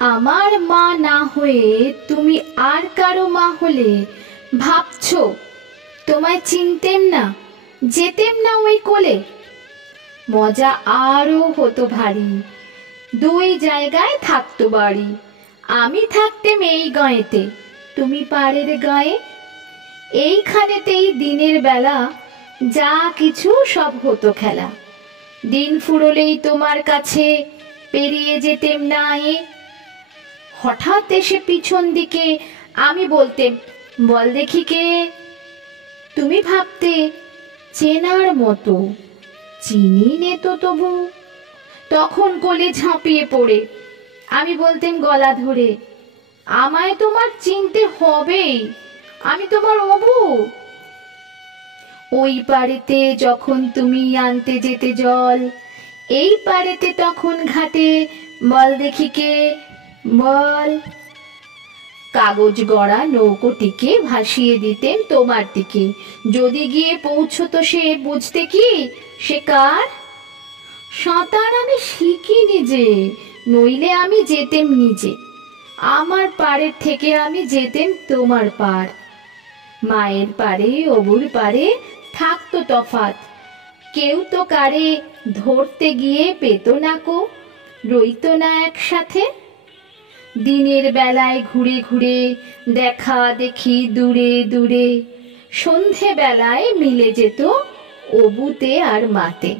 আমার মা না হয়ে তুমি আর কারো মা হলে ভাবছো তোমায় চিনতেম না, যেতেম না ওই কোলে? মজা আরো হতো ভারী, দুই জায়গায় থাকতো বাড়ি। আমি থাকতেম এই গাঁয়েতে, তুমি পাড়ের গাঁয়ে। এইখানেতেই দিনের বেলা যা কিছু সব হতো খেলা। দিন ফুরলেই তোমার কাছে পেরিয়ে যেতেম না এ। হঠাৎ এসে পিছন দিকে আমি বলতেম, বল দেখি কে? তুমি ভাবতে চেনার মতো, চিনি নে তো তবু। তখন কোলে ঝাঁপিয়ে পড়ে আমি বলতেম গলা ধরে, আমায় তোমার চিনতে হবেই, আমি তোমার অবু। ওই পাড়েতে যখন তুমি আনতে যেতে জল, এই পাড়েতে তখন ঘাটে বল দেখি কে? বল। কাগজ গড়া নৌকোটিকে ভাসিয়ে দিতেন তোমার দিকে। যদি গিয়ে পৌঁছতো সে, বুঝতে কি সে কার? সাঁতার আমি শিখিনি যে, নইলে আমি যেতেম নিজে। আমার পাড়ের থেকে আমি যেতেম তোমার পাড়। মায়ের পাড়ে অবুর পাড়ে থাকতো তফাৎ, কেউ তো কারে ধরতে গিয়ে পেত না কো, রইতো না একসাথে। দিনের বেলায় ঘুরে ঘুরে দেখা দেখি দূরে দূরে, সন্ধে বেলায় মিলে যেত অবুতে আর মাতে।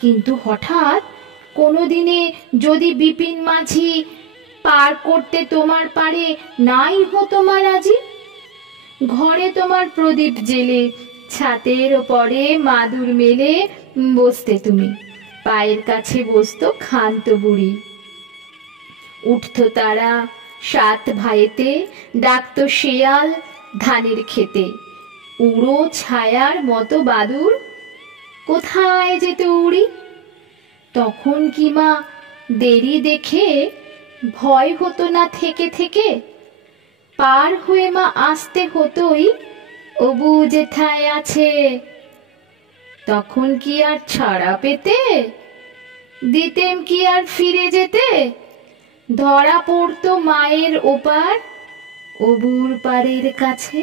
কিন্তু হঠাৎ কোনো দিনে যদি বিপিন মাঝি পার করতে তোমার পারে নাই হতো মা রাজি, ঘরে তোমার প্রদীপ জেলে ছাতের ওপরে মাদুর মেলে বসতে তুমি, পায়ের কাছে বসতো ক্ষান্ত বুড়ি। উঠতো তারা সাত ভাইতে, ডাকতো শেয়াল ধানের খেতে। উড়ো ছায়ার মতো বাদুর কোথায় যেতে উড়ি? তখন কি মা দেরি দেখে ভয় হতো না থেকে থেকে? পার হয়ে মা আসতে হতোই, অবু যেথায় আছে। তখন কি আর ছাড়া পেতে? দিতেম কি আর ফিরে যেতে? ধরা পড়তো মায়ের ওপার, অবুর পাড়ের কাছে।